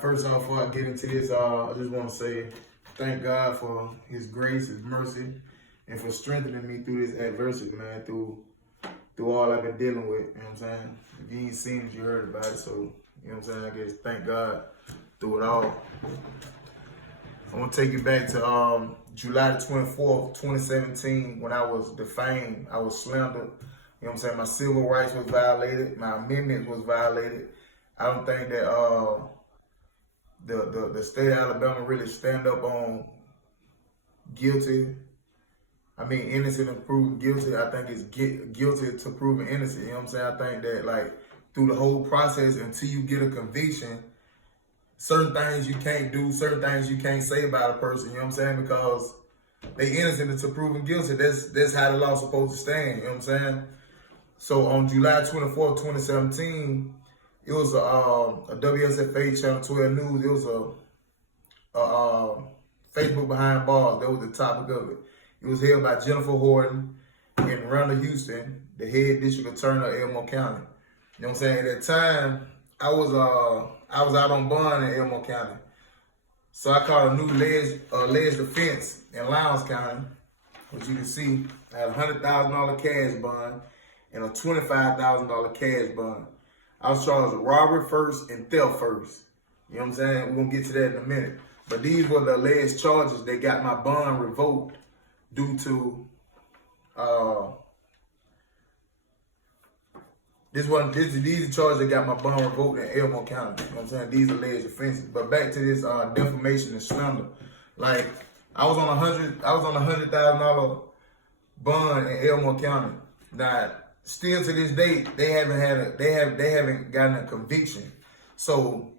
First off, before I get into this, I just want to say thank God for His grace, His mercy, and for strengthening me through this adversity, man. Through all I've been dealing with. You know what I'm saying? If you ain't seen it, you heard about it. So you know what I'm saying. I guess thank God through it all. I want to take you back to July the 24th, 2017, when I was defamed. I was slandered. You know what I'm saying? My civil rights was violated. My amendment was violated. I don't think that the state of Alabama really stand up on guilty. I mean, innocent and proven guilty. I think it's guilty to proven innocent. You know what I'm saying? I think that, like, through the whole process, until you get a conviction, certain things you can't do, certain things you can't say about a person. You know what I'm saying? Because they innocent until proven guilty. That's how the law's supposed to stand. You know what I'm saying? So on July 24th, 2017, it was a WSFA Channel 12 News. It was a Facebook Behind Bars. That was the topic of it. It was held by Jennifer Horton and Rhonda Houston, the head district attorney of Elmo County. You know what I'm saying? At that time, I was out on bond in Elmo County. So I caught a new alleged offense in Lowndes County, which you can see. I had a $100,000 cash bond and a $25,000 cash bond. I was charged with robbery first and theft first. You know what I'm saying? We're going to get to that in a minute. But these were the alleged charges that got my bond revoked due to these are charges that got my bond revoked in Elmo County. You know what I'm saying? These alleged offenses. But back to this defamation and slander. Like, I was on a $100,000 bond in Elmo County. Now, still to this day, they haven't gotten a conviction. So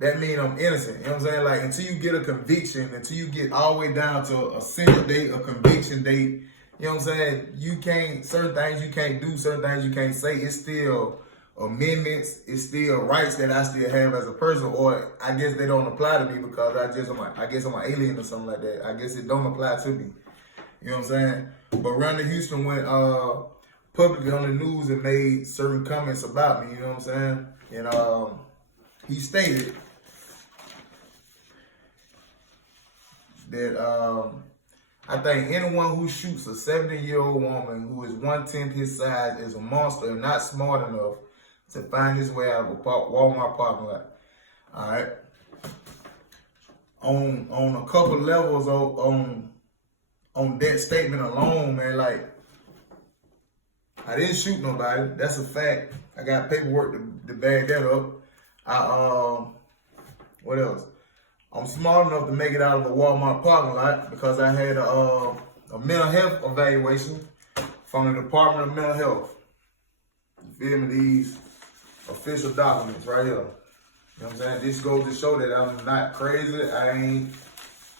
that means I'm innocent. You know what I'm saying? Like, until you get a conviction, until you get all the way down to a sentence date, a conviction date, you know what I'm saying? You can't, certain things you can't do, certain things you can't say. It's still amendments, it's still rights that I still have as a person, or I guess they don't apply to me because I guess I'm an alien or something like that. I guess it don't apply to me. You know what I'm saying? But Rhonda Houston went publicly on the news and made certain comments about me, you know what I'm saying? And he stated that I think anyone who shoots a 70-year-old woman who is 1/10 his size is a monster and not smart enough to find his way out of a Walmart parking lot. All right. On a couple levels on that statement alone, man, like, I didn't shoot nobody. That's a fact. I got paperwork to back that up. What else? I'm smart enough to make it out of a Walmart parking lot because I had a mental health evaluation from the Department of Mental Health. You feel me? These official documents right here. You know what I'm saying? This goes to show that I'm not crazy. I ain't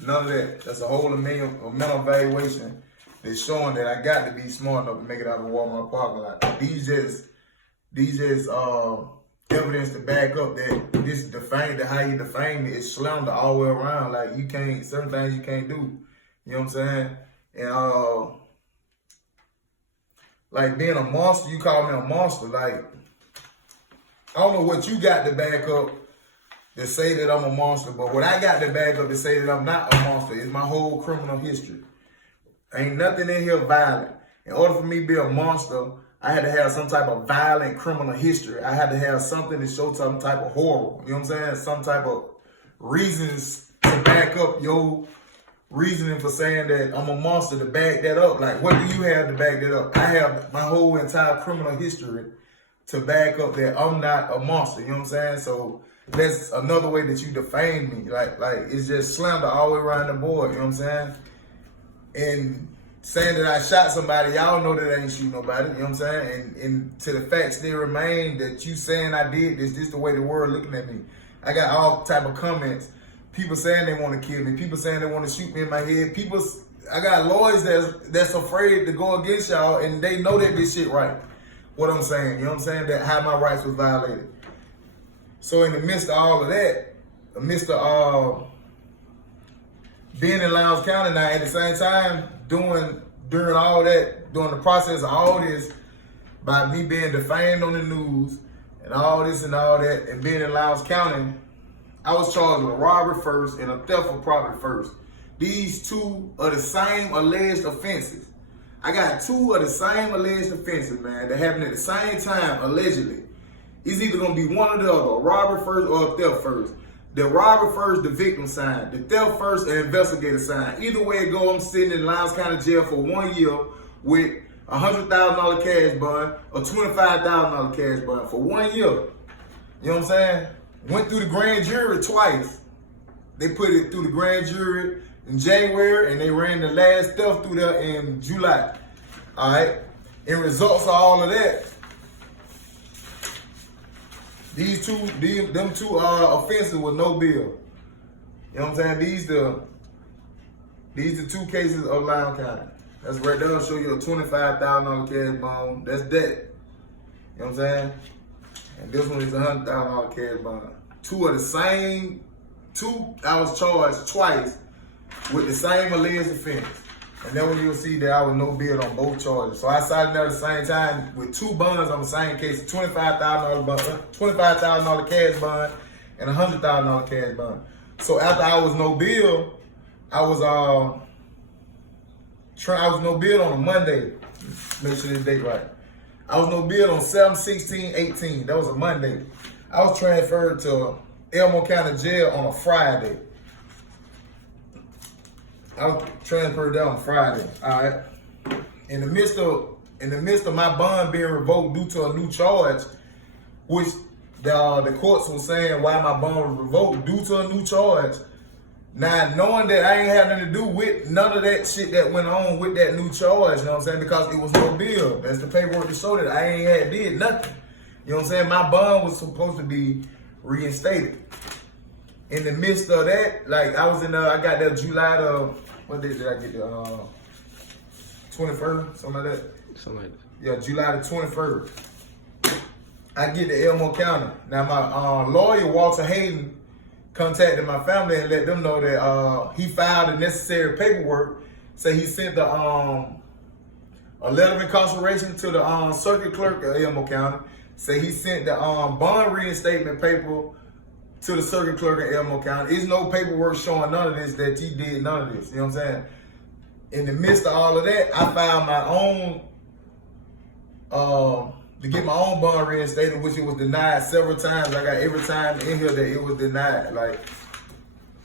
none of that. That's a whole mental evaluation that's showing that I got to be smart enough to make it out of a Walmart parking lot. These just evidence to back up that this how you defame me is slander all the way around. Like, you can't, certain things you can't do. You know what I'm saying? And like, being a monster, you call me a monster. Like, I don't know what you got to back up to say that I'm a monster, but what I got to back up to say that I'm not a monster is my whole criminal history. Ain't nothing in here violent. In order for me to be a monster, I had to have some type of violent criminal history. I had to have something to show some type of horror. You know what I'm saying? Some type of reasons to back up your reasoning for saying that I'm a monster, to back that up. Like, what do you have to back that up? I have my whole entire criminal history to back up that I'm not a monster. You know what I'm saying? So that's another way that you defame me. Like it's just slander all the way around the board. You know what I'm saying? And saying that I shot somebody, y'all know that I ain't shoot nobody, you know what I'm saying? And to the fact still remain that you saying I did this the way the world looking at me. I got all type of comments. People saying they want to kill me. People saying they want to shoot me in my head. I got lawyers that's afraid to go against y'all, and they know that this shit right. What I'm saying, you know what I'm saying? That how my rights was violated. So in the midst of all of that, amidst of being in Lowndes County now, at the same time, during all that, during the process of all this, by me being defamed on the news, and all this and all that, and being in Lowndes County, I was charged with a robbery first and a theft of property first. These two are the same alleged offenses. I got two of the same alleged offenses, man, that happened at the same time, allegedly. It's either gonna be one or the other, a robbery first or a theft first. The robbery first, the victim signed. The theft first, an investigator signed. Either way it go, I'm sitting in Lowndes County Jail for 1 year with a $100,000 cash bond or $25,000 cash bond for 1 year. You know what I'm saying? Went through the grand jury twice. They put it through the grand jury in January, and they ran the last theft through there in July. All right? In results of all of that, them two offenses with no bill. You know what I'm saying? These the two cases of Lowndes County. That's right there. I'll show you a $25,000 cash bond. That's that. You know what I'm saying? And this one is a $100,000 cash bond. Two of the same. Two, I was charged twice with the same alleged offense. And then when you'll see that I was no bid on both charges. So I signed there at the same time with two bonds on the same case, $25,000 cash bond and a $100,000 cash bond. So after I was no bill, I was no bid on a Monday. Make sure this date right. I was no bid on 7/16/18. That was a Monday. I was transferred to Elmo County Jail on a Friday. I was transferred there on Friday. All right. In the midst of my bond being revoked due to a new charge, which the courts were saying why my bond was revoked due to a new charge. Now knowing that I ain't had nothing to do with none of that shit that went on with that new charge, you know what I'm saying? Because it was no bill. That's the paperwork to show that I ain't did nothing. You know what I'm saying? My bond was supposed to be reinstated. In the midst of that, like I was I got that July what day did I get the 21st, something like that? Something like that. Yeah, July the 21st. I get to Elmo County. Now my lawyer, Walter Hayden, contacted my family and let them know that he filed the necessary paperwork. Say he sent a letter of incarceration to the circuit clerk of Elmo County. Say he sent the bond reinstatement paper to the circuit clerk in Elmo County. There's no paperwork showing none of this, that he did none of this. You know what I'm saying? In the midst of all of that, I filed my own, to get my own bond reinstated, which it was denied several times. I got every time in here that it was denied. Like,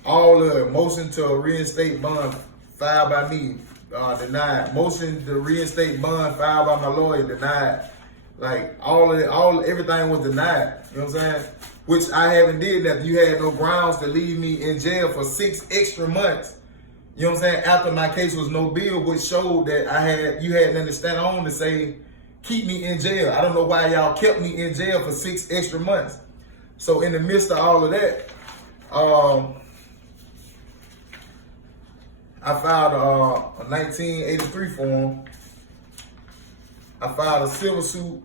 all the motion to reinstate bond filed by me, denied. Motion to reinstate bond filed by my lawyer, denied. Like, everything was denied. You know what I'm saying? Which I haven't did that. You had no grounds to leave me in jail for 6 extra months. You know what I'm saying? After my case was no bill, which showed that you had nothing to stand on to say, keep me in jail. I don't know why y'all kept me in jail for 6 extra months. So in the midst of all of that, I filed a 1983 form. I filed a civil suit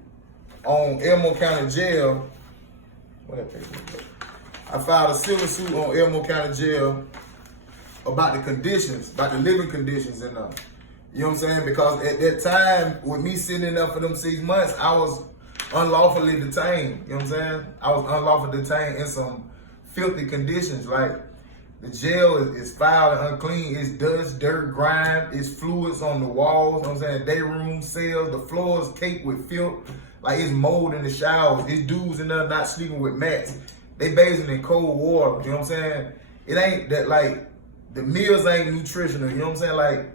on Elmo County Jail. I filed a civil suit on Elmo County Jail about the conditions, about the living conditions in there. You know what I'm saying? Because at that time, with me sitting in there for them 6 months, I was unlawfully detained. You know what I'm saying? I was unlawfully detained in some filthy conditions. Like, the jail is foul and unclean. It's dust, dirt, grime. It's fluids on the walls. You know what I'm saying? Day room cells. The floor is caked with filth. Like, it's mold in the showers. It's dudes in there not sleeping with mats. They bathing in cold water. You know what I'm saying? It ain't that, like, the meals ain't nutritional. You know what I'm saying? Like,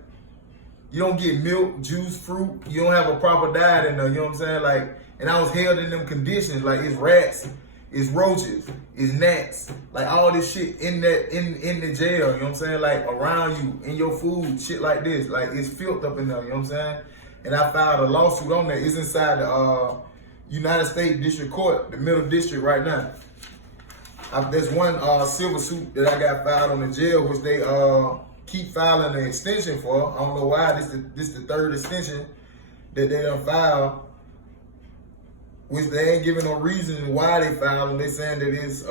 you don't get milk, juice, fruit. You don't have a proper diet in there. You know what I'm saying? Like, and I was held in them conditions. Like, it's rats, it's roaches, it's gnats. Like, all this shit in the jail. You know what I'm saying? Like, around you, in your food, shit like this. Like, it's filth up in there. You know what I'm saying? And I filed a lawsuit on that. It's inside the United States District Court, the Middle District right now. There's one civil suit that I got filed on the jail, which they keep filing an extension for. I don't know why. This the third extension that they done filed, which they ain't giving no reason why they filed, and they saying that it's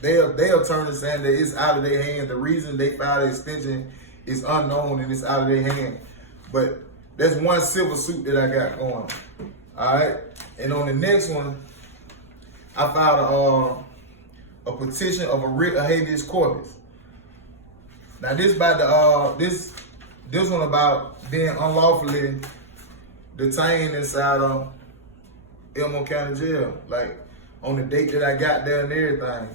their attorney saying that it's out of their hand. The reason they filed the extension is unknown and it's out of their hand. But there's one civil suit that I got going. All right. And on the next one, I filed a petition of a writ of habeas corpus. Now this about the this one about being unlawfully detained inside of Elmo County Jail. Like on the date that I got there and everything.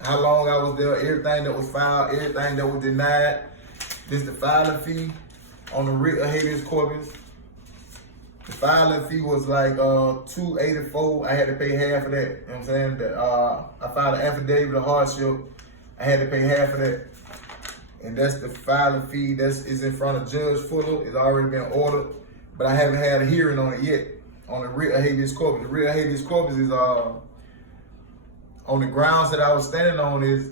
How long I was there, everything that was filed, everything that was denied. This the filing fee on the writ of habeas corpus. The filing fee was like $284. I had to pay half of that. You know what I'm saying? I filed an affidavit of hardship. I had to pay half of that. And that's the filing fee. Is in front of Judge Fuller. It's already been ordered. But I haven't had a hearing on it yet. On the writ of habeas corpus. The writ of habeas corpus is on the grounds that I was standing on is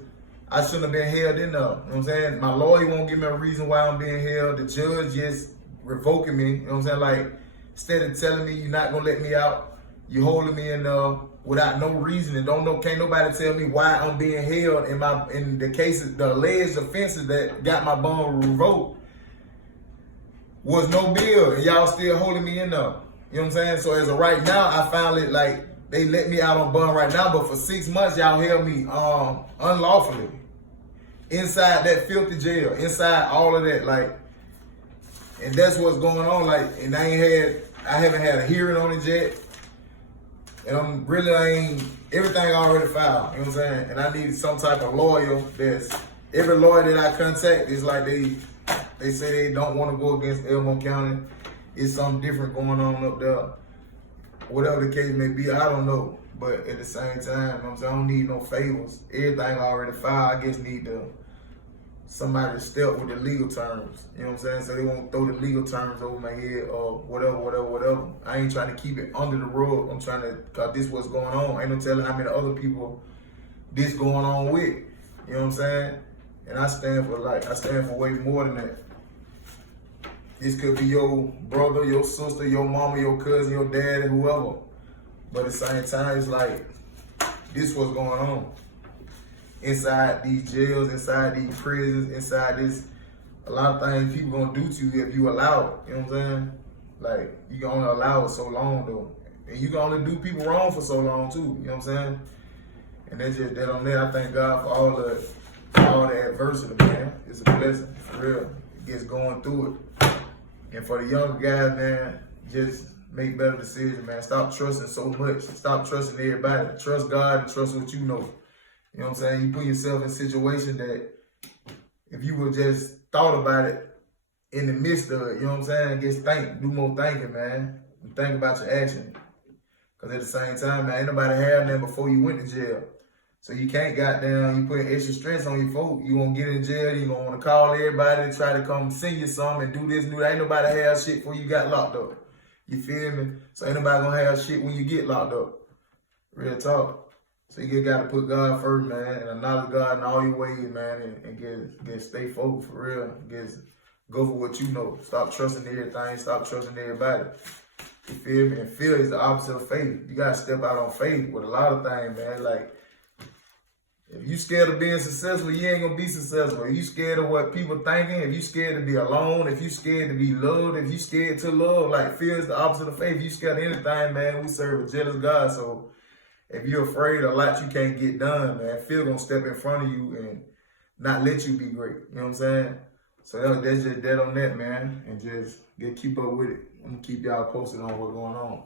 I shouldn't have been held in there. You know what I'm saying? My lawyer won't give me a reason why I'm being held. The judge just revoking me. You know what I'm saying? Like, instead of telling me you're not gonna let me out, you holding me in without no reason and can't nobody tell me why I'm being held in the cases, the alleged offenses that got my bond revoked was no bill, and y'all still holding me in there. You know what I'm saying? So as of right now, I finally they let me out on bond right now, but for 6 months y'all held me unlawfully inside that filthy jail, inside all of that, and that's what's going on. And I haven't had a hearing on it yet. And everything already filed, you know what I'm saying? And I need some type of lawyer every lawyer that I contact is like they say they don't want to go against Elmo County. It's something different going on up there. Whatever the case may be, I don't know. But at the same time, you know what I'm saying? I don't need no favors. Everything already filed. I just need somebody to step with the legal terms. You know what I'm saying? So they won't throw the legal terms over my head or whatever. I ain't trying to keep it under the rug. I'm trying to, cause this what's going on. Ain't no telling how many other people this going on with. You know what I'm saying? And I stand for way more than that. This could be your brother, your sister, your mama, your cousin, your dad, and whoever. But at the same time, it's like, this what's going on. Inside these jails, inside these prisons, inside this, a lot of things people gonna do to you if you allow it. You know what I'm saying? You can only allow it so long though. And you can only do people wrong for so long too. You know what I'm saying? And that's just that on that. I thank God for all the adversity, man. It's a blessing, for real. It gets going through it. And for the younger guys, man, just make better decisions, man. Stop trusting so much. Stop trusting everybody. Trust God and trust what you know. You know what I'm saying? You put yourself in a situation that if you would just thought about it in the midst of it, you know what I'm saying? Just do more thinking, man. And think about your action. Because at the same time, man, ain't nobody had nothing before you went to jail. So you can't you put extra stress on your folk. You gonna get in jail, you gonna want to call everybody to try to come sing you something and do this and do that. Ain't nobody have shit before you got locked up. You feel me? So ain't nobody gonna have shit when you get locked up. Real talk. So you gotta put God first, man, and acknowledge God in all your ways, man, and stay focused for real. Go for what you know. Stop trusting everything. Stop trusting everybody. You feel me? And fear is the opposite of faith. You gotta step out on faith with a lot of things, man. If you scared of being successful, you ain't gonna be successful. If you scared of what people thinking, if you scared to be alone, if you scared to be loved, if you scared to love, fear is the opposite of faith. If you scared of anything, man, we serve a jealous God. So if you're afraid of a lot you can't get done, man, fear gonna step in front of you and not let you be great. You know what I'm saying? So that's just that on that, man. And just keep up with it. I'm gonna keep y'all posted on what's going on.